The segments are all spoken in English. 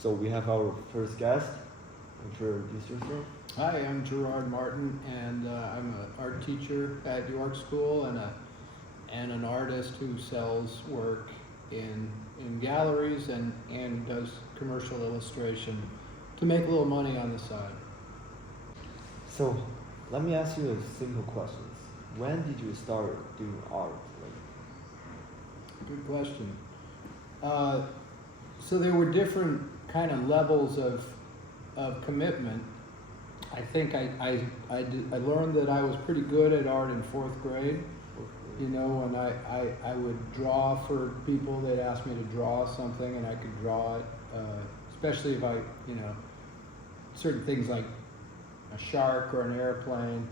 So we have our first guest. Introduce yourself. Hi, I'm Gerard Martin, and I'm an art teacher at York School and an artist who sells work in galleries and does commercial illustration to make a little money on the side. So let me ask you a simple question. When did you start doing art? Good question. So there were different kind of levels of commitment. I think I learned that I was pretty good at art in fourth grade. You know, and I would draw for people. They'd ask me to draw something, and I could draw it, especially if certain things like a shark or an airplane.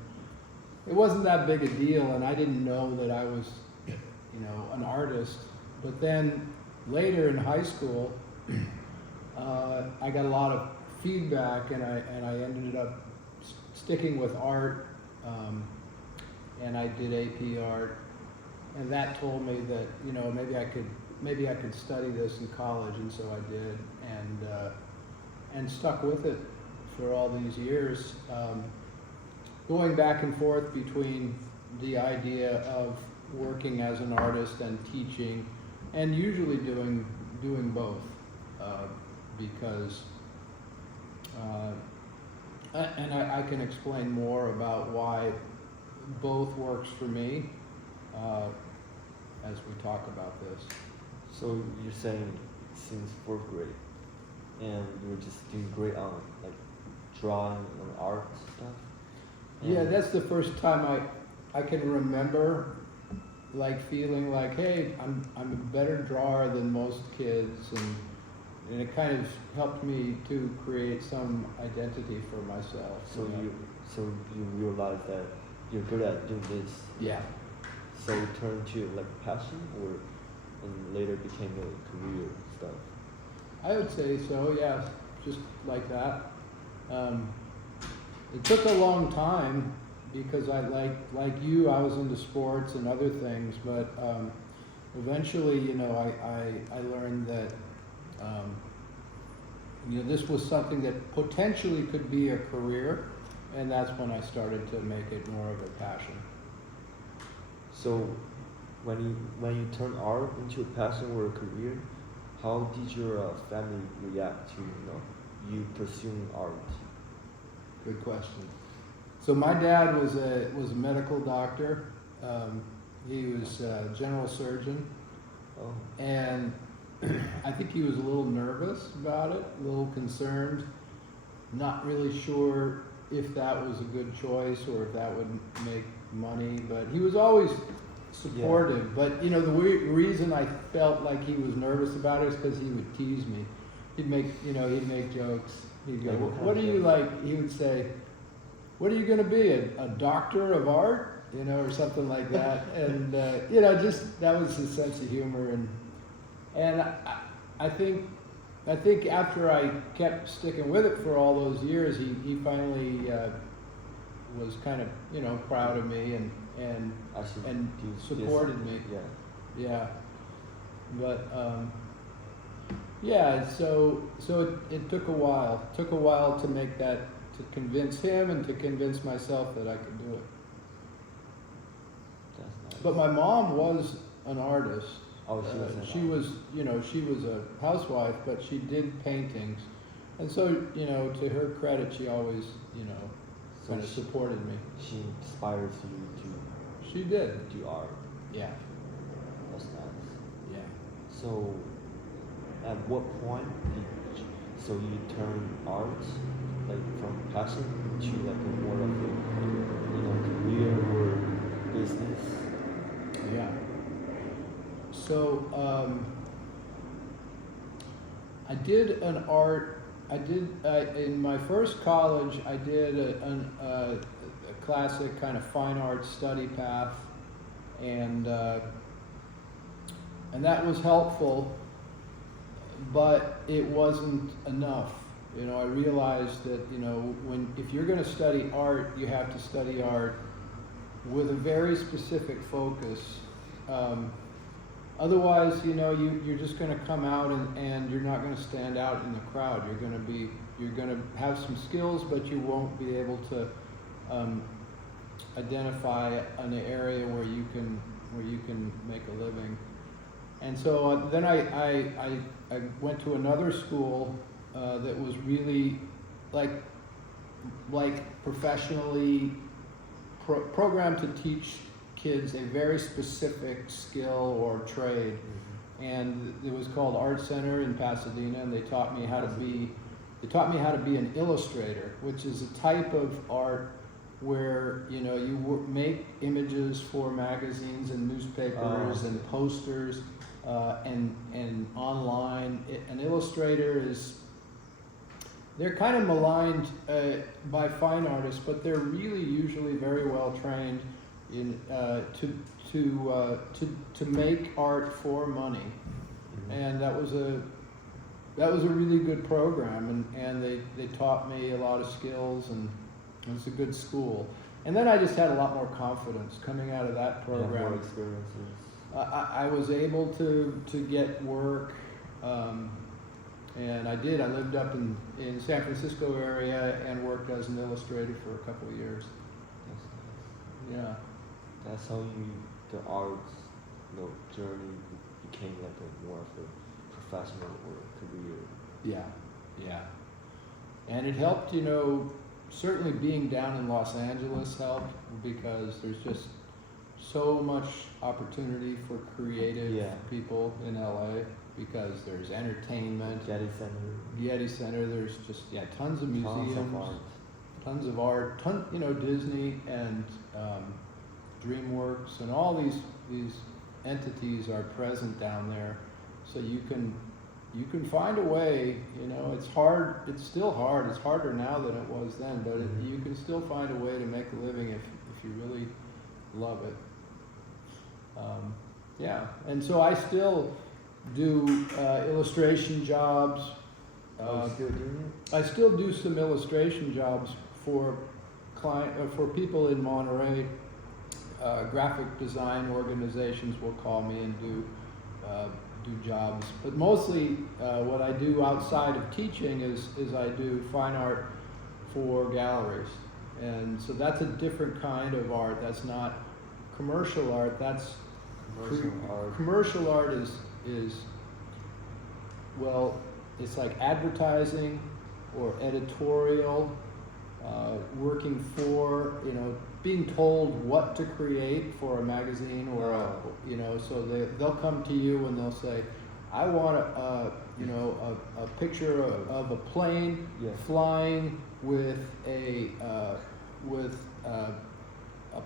It wasn't that big a deal, and I didn't know that I was, an artist. But then later in high school, I got a lot of feedback, and I ended up sticking with art, and I did AP art, and that told me that maybe I could study this in college, and so I did, and stuck with it for all these years, going back and forth between the idea of working as an artist and teaching, and usually doing both, because I can explain more about why both works for me as we talk about this. So you're saying since fourth grade, and you were just doing great on like drawing and art stuff. Yeah, that's the first time I can remember like feeling like, hey, I'm a better drawer than most kids, and it kind of helped me to create some identity for myself. So you realized that you're good at doing this. Yeah. So it turned to like passion, or and later became a career stuff. I would say so, yeah, just like that. It took a long time because I like you, I was into sports and other things, but eventually, I learned that this was something that potentially could be a career, and that's when I started to make it more of a passion. So when you turn art into a passion or a career, how did your family react to you pursuing art? Good question. So my dad was a medical doctor. He was a general surgeon, Oh, and I think he was a little nervous about it, a little concerned, not really sure if that was a good choice or if that would make money, but he was always supportive. Yeah. But the reason I felt like he was nervous about it is because he would tease me. He'd make jokes. He'd go, "What are you like?" He would say, "What are you going to be, a doctor of art?" Or something like that. And just that was his sense of humor, and I think after I kept sticking with it for all those years, he finally was kind of proud of me and supported me. Yeah. But so it took a while. It took a while to make that, to convince him and to convince myself that I could do it. That's nice. But my mom was an artist. Oh, she was a housewife, but she did paintings, and so to her credit, she always kind of supported me. She inspires you to. She did. Do art. Yeah. That's nice. Yeah. So, at what point so you turn art like from passion to like a more of a career or business? Yeah. So I did an art. I did in my first college. I did a classic kind of fine arts study path, and that was helpful, but it wasn't enough. I realized that if you're going to study art, you have to study art with a very specific focus. Otherwise, you know, you're just going to come out and you're not going to stand out in the crowd. You're going to have some skills, but you won't be able to identify an area where you can make a living. And so then I went to another school that was really like professionally programmed to teach kids a very specific skill or trade. Mm-hmm. And it was called Art Center in Pasadena, and they taught me how to be an illustrator, which is a type of art where, you know, you make images for magazines and newspapers and posters and online. An illustrator they're kind of maligned by fine artists, but they're really usually very well trained in to make art for money. Mm-hmm. And that was a really good program, and they taught me a lot of skills, and it was a good school. And then I just had a lot more confidence coming out of that program. Yeah, more experiences. I was able to get work, and I did. I lived up in San Francisco area and worked as an illustrator for a couple of years. That's nice. Yeah. That's how the arts, journey became like a more of a professional or career. Yeah. And it helped, you know, certainly being down in Los Angeles helped because there's just so much opportunity for creative people in LA because there's entertainment. Getty Center. There's just, tons of museums. Tons of art. Disney and DreamWorks and all these entities are present down there. So you can find a way, you know, it's hard, it's still hard, it's harder now than it was then, but you can still find a way to make a living if you really love it. And so I still do illustration jobs. Still doing it? I still do some illustration jobs for people in Monterey. Graphic design organizations will call me and do jobs, but mostly what I do outside of teaching is I do fine art for galleries, and so that's a different kind of art. That's not commercial art. That's art. Commercial art is well, it's like advertising or editorial, working for, you know, being told what to create for a magazine or so they'll come to you and they'll say, I want a picture of a plane flying with a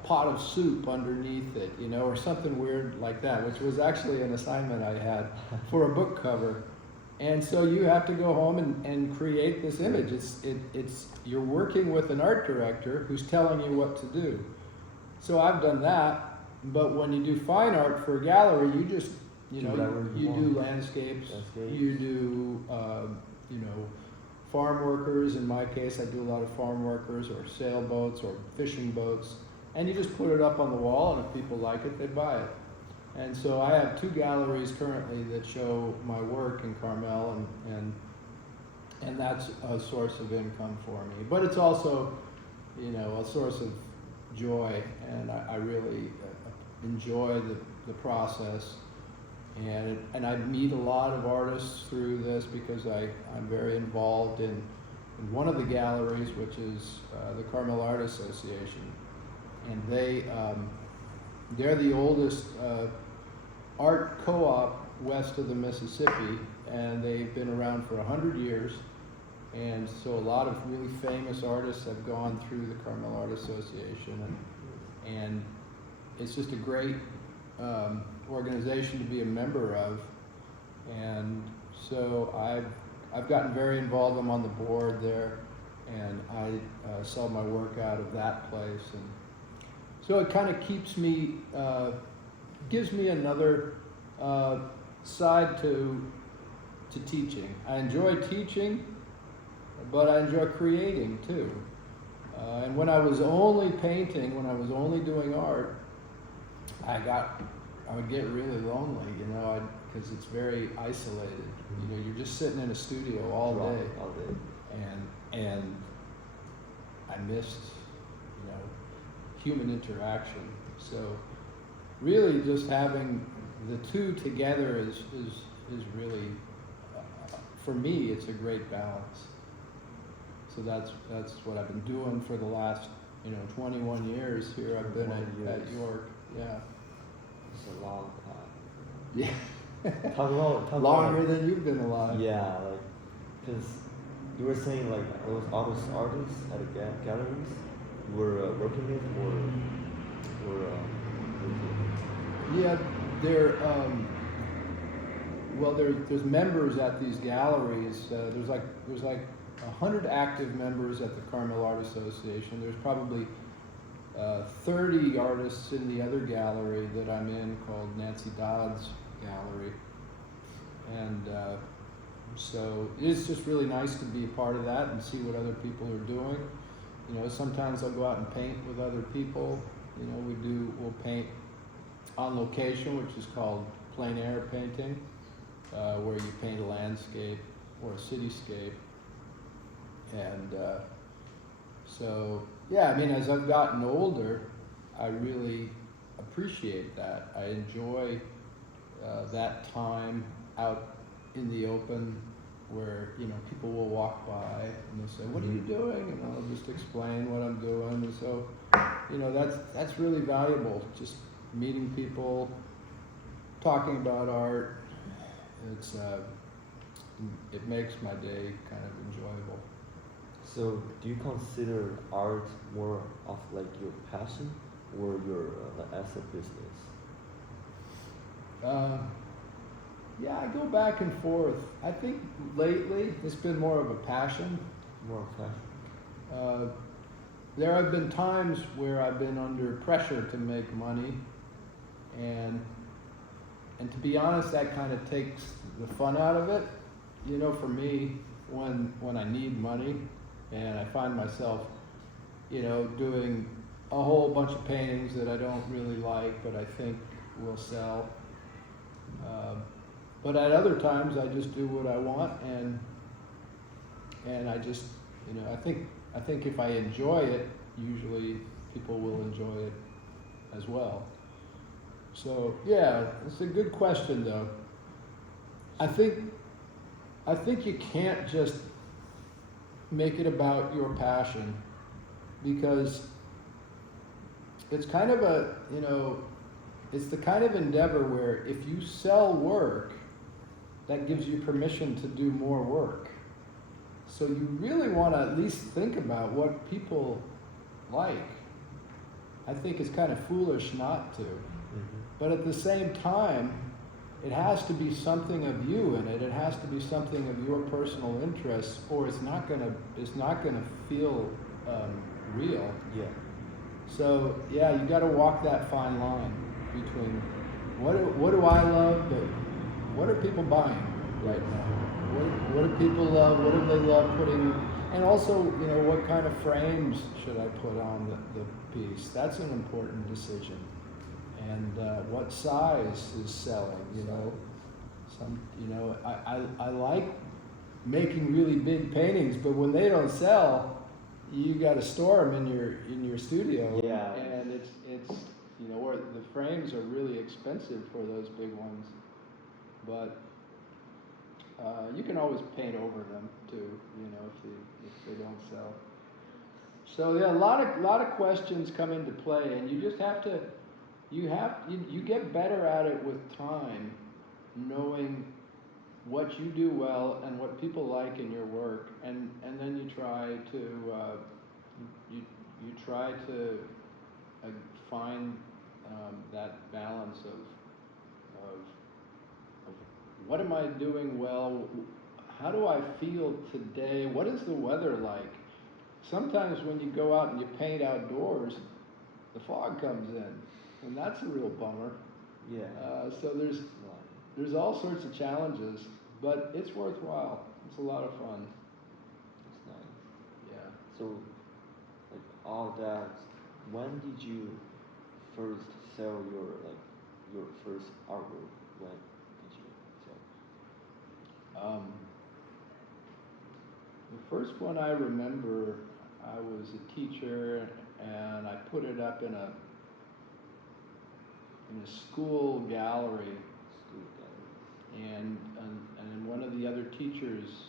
pot of soup underneath it, you know, or something weird like that, which was actually an assignment I had for a book cover. And so you have to go home and create this image. It's you're working with an art director who's telling you what to do. So I've done that, but when you do fine art for a gallery, you just, you do landscapes, you do, farm workers. In my case, I do a lot of farm workers or sailboats or fishing boats, and you just put it up on the wall, and if people like it, they buy it. And so I have 2 galleries currently that show my work in Carmel, and that's a source of income for me. But it's also, a source of joy, and I really enjoy the process. And I meet a lot of artists through this because I'm very involved in one of the galleries, which is the Carmel Art Association, and they're the oldest art co-op west of the Mississippi, and they've been around for 100 years. And so a lot of really famous artists have gone through the Carmel Art Association, and it's just a great organization to be a member of. And so I've gotten very involved. I'm on the board there, and I sell my work out of that place, and so it kind of keeps me, gives me another side to teaching. I enjoy teaching, but I enjoy creating too. And when I was only painting, when I was only doing art, I got I would get really lonely, you know, because it's very isolated. You know, you're just sitting in a studio all Draw day, all day. and I missed, you know, human interaction. So really, just having the two together is really, for me, it's a great balance. So that's what I've been doing for the last, you know, 21 years here. I've been 21 at years. York. Yeah. It's a long time. Yeah. Talk Longer about, than you've been alive. yeah, like, cause you were saying like all those artists at the galleries you were working with or Yeah, there. Well, there's members at these galleries. There's like 100 active members at the Carmel Art Association. There's probably 30 artists in the other gallery that I'm in called Nancy Dodd's Gallery, and so it's just really nice to be a part of that and see what other people are doing. You know, sometimes I'll go out and paint with other people. You know, we'll paint on location, which is called plein air painting, where you paint a landscape or a cityscape. And so, yeah, I mean, as I've gotten older, I really appreciate that. I enjoy that time out in the open where, you know, people will walk by and they'll say, "What are you doing?" And I'll just explain what I'm doing. And so, you know, that's really valuable, just meeting people, talking about art. It's it makes my day kind of enjoyable. so do you consider art more of like your passion or your as a business? Yeah, I go back and forth. I think lately it's been more of a passion. More of passion. There have been times where I've been under pressure to make money, and to be honest, that kind of takes the fun out of it. You know, for me, when I need money, and I find myself, you know, doing a whole bunch of paintings that I don't really like, but I think will sell. But at other times, I just do what I want, and I just, you know, I think if I enjoy it, usually people will enjoy it as well. So yeah, it's a good question though. I think you can't just make it about your passion, because it's kind of a, you know, it's the kind of endeavor where if you sell work, that gives you permission to do more work. So you really want to at least think about what people like. I think it's kind of foolish not to. But at the same time, it has to be something of you in it. It has to be something of your personal interests, or it's not gonna feel real. Yeah. So yeah, you got to walk that fine line between what do I love, but what are people buying right now? What do people love? What do they love putting? And also, you know, what kind of frames should I put on the piece? That's an important decision. And what size is selling? You know, I like making really big paintings, but when they don't sell, you got to store them in your studio. Yeah. And it's you know, where the frames are really expensive for those big ones, but you can always paint over them too. You know, if they don't sell. So yeah, a lot of questions come into play, and you just have to. You get better at it with time, knowing what you do well and what people like in your work, and then you try to you try to find that balance of what am I doing well, how do I feel today, what is the weather like. Sometimes when you go out and you paint outdoors, the fog comes in, and that's a real bummer. Yeah. So there's all sorts of challenges, but it's worthwhile. It's a lot of fun. That's nice. Yeah. So, like all that, when did you first sell your first artwork? When did you sell? The first one I remember, I was a teacher and I put it up in a school gallery, School gallery. and one of the other teachers'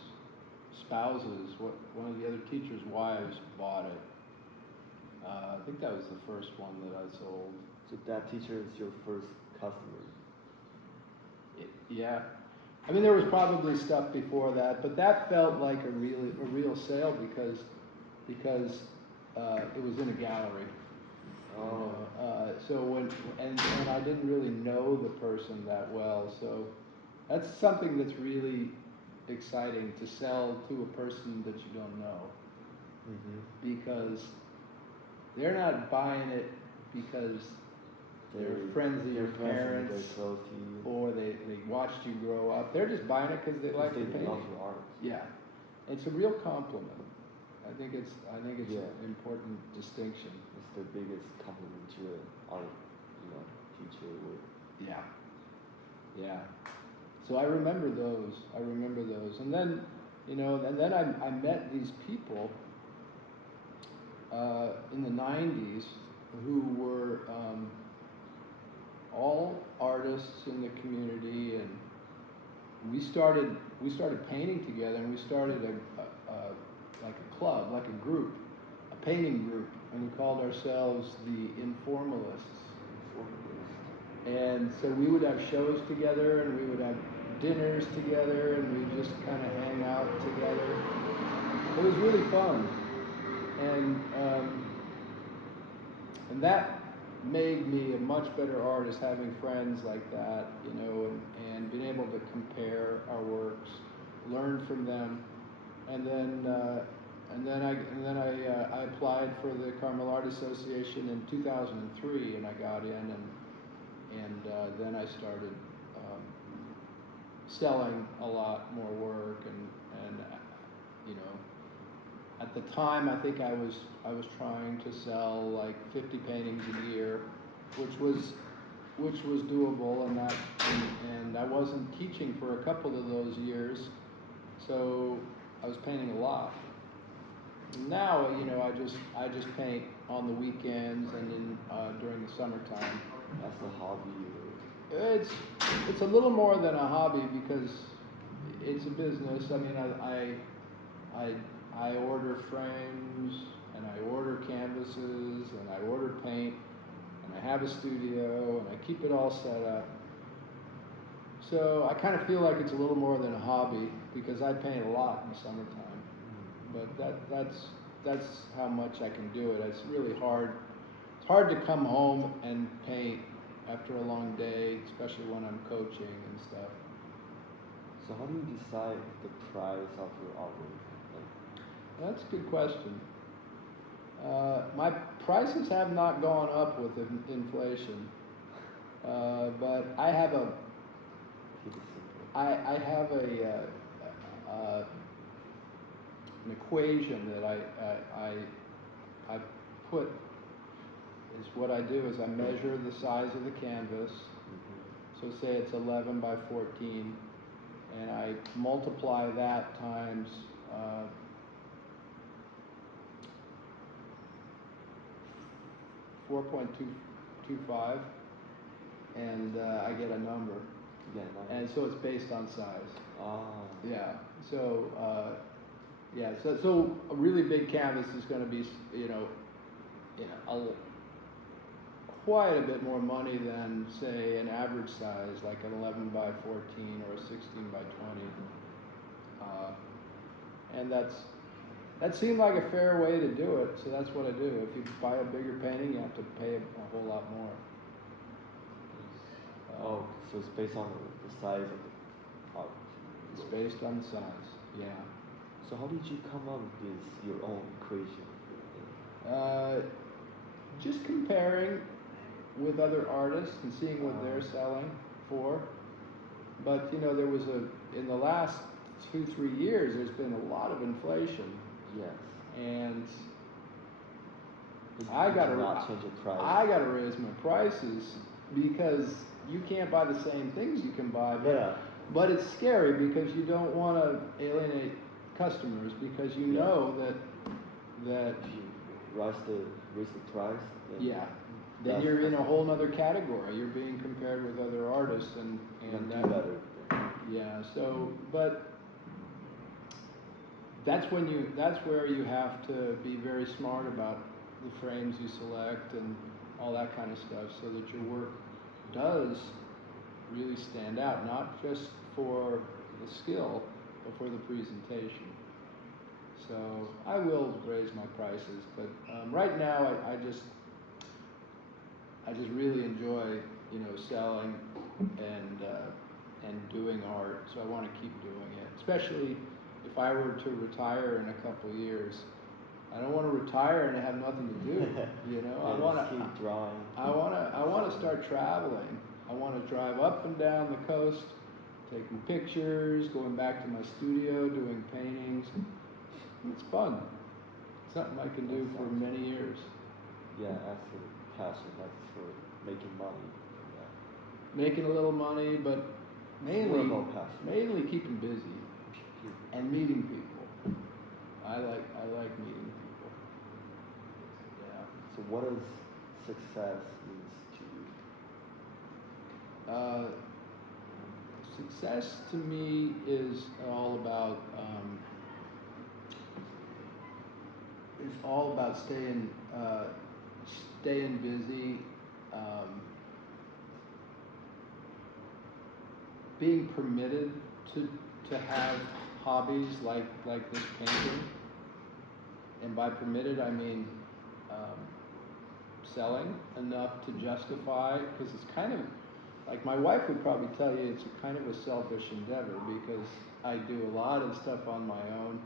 spouses, one of the other teachers' wives bought it. I think that was the first one that I sold. So that teacher is your first customer. Yeah, I mean there was probably stuff before that, but that felt like a real sale because it was in a gallery. Oh. So and I didn't really know the person that well, so that's something that's really exciting to sell to a person that you don't know, because they're not buying it because they're friends of your parents, they're close to you, or they watched you grow up. They're just buying it because they like the they painting. love your art. Yeah, it's a real compliment. I think it's Yeah. an important distinction. It's the biggest compliment to an art, teacher or. Yeah, yeah. So I remember those. And then, I met these people in the '90s who were all artists in the community, and we started painting together, and we started like a club, like a group, a painting group, and we called ourselves the Informalists. And so we would have shows together, and we would have dinners together, and we just kind of hang out together. It was really fun, and that made me a much better artist, having friends like that, and being able to compare our works, learn from them, and then I applied for the Carmel Art Association in 2003, and I got in, and then I started selling a lot more work, and at the time I think I was trying to sell like 50 paintings a year, which was doable, and I wasn't teaching for a couple of those years, so I was painting a lot. Now, I just paint on the weekends and during the summertime. That's a hobby. It's a little more than a hobby because it's a business. I mean, I order frames, and I order canvases, and I order paint, and I have a studio, and I keep it all set up. So I kind of feel like it's a little more than a hobby because I paint a lot in the summertime. But that's how much I can do it. It's really hard. It's hard to come home and paint after a long day, especially when I'm coaching and stuff. So how do you decide the price of your artwork? That's a good question. My prices have not gone up with inflation, but I have an equation that I put. Is what I do is I measure the size of the canvas. So say it's 11 by 14, and I multiply that times 4.225, and I get a number. Yeah. And so it's based on size. Oh. Yeah. So so a really big canvas is going to be quite a bit more money than say an average size like an 11 by 14 or a 16 by 20. And that seemed like a fair way to do it, so that's what I do. If you buy a bigger painting, you have to pay a whole lot more. So it's based on the size of the art. It's based on size, yeah. So how did you come up with your own equation? Just comparing with other artists and seeing what they're selling for. But there was in the last 2-3 years, there's been a lot of inflation. Yes. And I got to change the price. I got to raise my prices because you can't buy the same things you can buy. Yeah. But it's scary because you don't want to alienate customers because you Yeah. know that If you raise the price, then yeah, then that's- you're in a that's- whole other category. You're being compared with other artists and you and do that, better. yeah. So, but that's where you have to be very smart about the frames you select and all that kind of stuff, so that your work does really stand out, not just for the skill, but for the presentation. So I will raise my prices, but right now I just really enjoy, you know, selling and doing art. So I want to keep doing it, especially if I were to retire in a couple of years. I don't want to retire and have nothing to do. You know, I want to keep drawing. I want to start traveling. I want to drive up and down the coast, taking pictures, going back to my studio, doing paintings. It's fun. It's something I can do for many years. Yeah, that's a passion. That's for making money. Yeah. Making a little money, but mainly keeping busy and meeting people. I like meeting people. Yeah. So what does success means to you? Success to me is all about staying busy, being permitted to have hobbies like this painting, and by permitted I mean selling enough to justify, because it's kind of like, my wife would probably tell you it's a kind of a selfish endeavor because I do a lot of stuff on my own.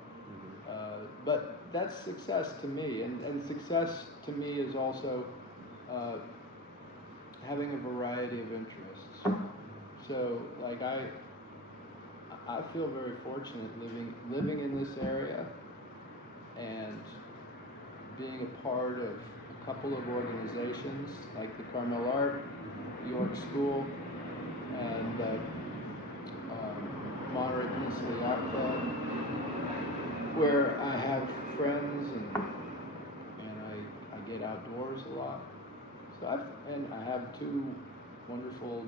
But that's success to me, and success to me is also having a variety of interests. So like I feel very fortunate living in this area and being a part of a couple of organizations like the Carmel Art, York School, and the Monterey Peninsula Yacht Club, where I have friends and I get outdoors a lot. So and I have two wonderful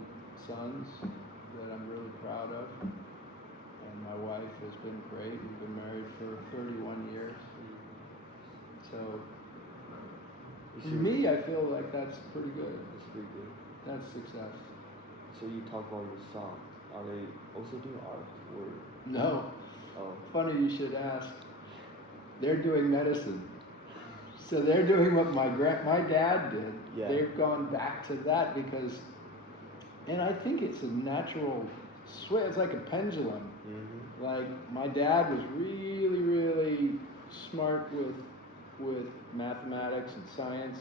sons that I'm really proud of, and my wife has been great. We've been married for 31 years. So for me, I feel like that's pretty good. That's pretty good. That's success. So you talk about your son. Are they also doing art or? No. Oh. Funny you should ask. They're doing medicine. So they're doing what my dad did. Yeah. They've gone back to that because, and I think it's a natural switch. It's like a pendulum. Mm-hmm. Like my dad was really, really smart with mathematics and science.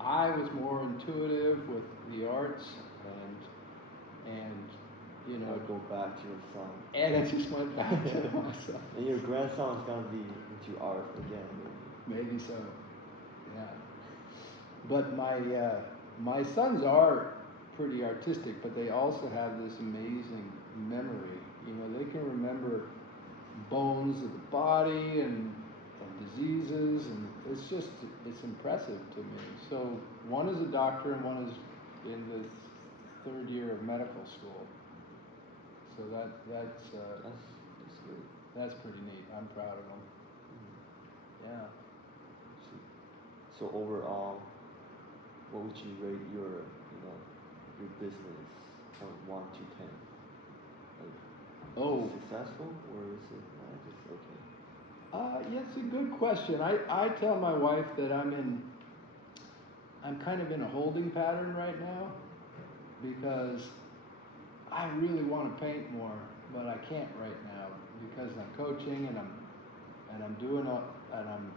I was more intuitive with the arts and you know, go back to your son. and I just went back to my son. And your grandson is gonna be into art again. Maybe so. Yeah. But my sons are pretty artistic, but they also have this amazing memory. You know, they can remember bones of the body and diseases, and it's impressive to me. So one is a doctor and one is in the third year of medical school. So that's good. That's pretty neat. I'm proud of them. Yeah. So overall, what would you rate your business from 1 to 10? Like, successful, or is it just okay? Yeah, it's a good question. I tell my wife that I'm kind of in a holding pattern right now because I really want to paint more, but I can't right now because I'm coaching and I'm doing and I'm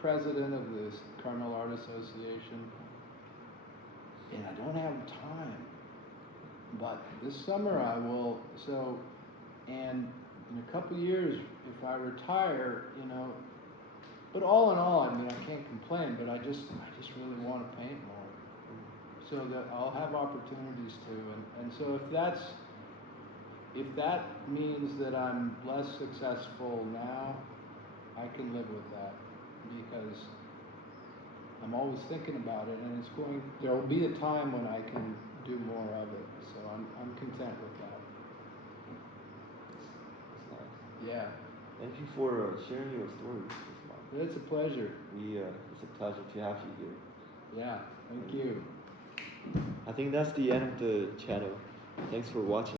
president of this Carmel Art Association, and I don't have time. But this summer I will. So, and in a couple of years, if I retire, you know. But all in all, I mean, I can't complain. But I just really want to paint more. so that I'll have opportunities to, and so if that means that I'm less successful now, I can live with that, because I'm always thinking about it, and there will be a time when I can do more of it, so I'm content with that. That's nice. Yeah, Thank you for sharing your story with us, Mark. it's a pleasure. It's a pleasure to have you here. Yeah, thank you. I think that's the end of the channel. Thanks for watching.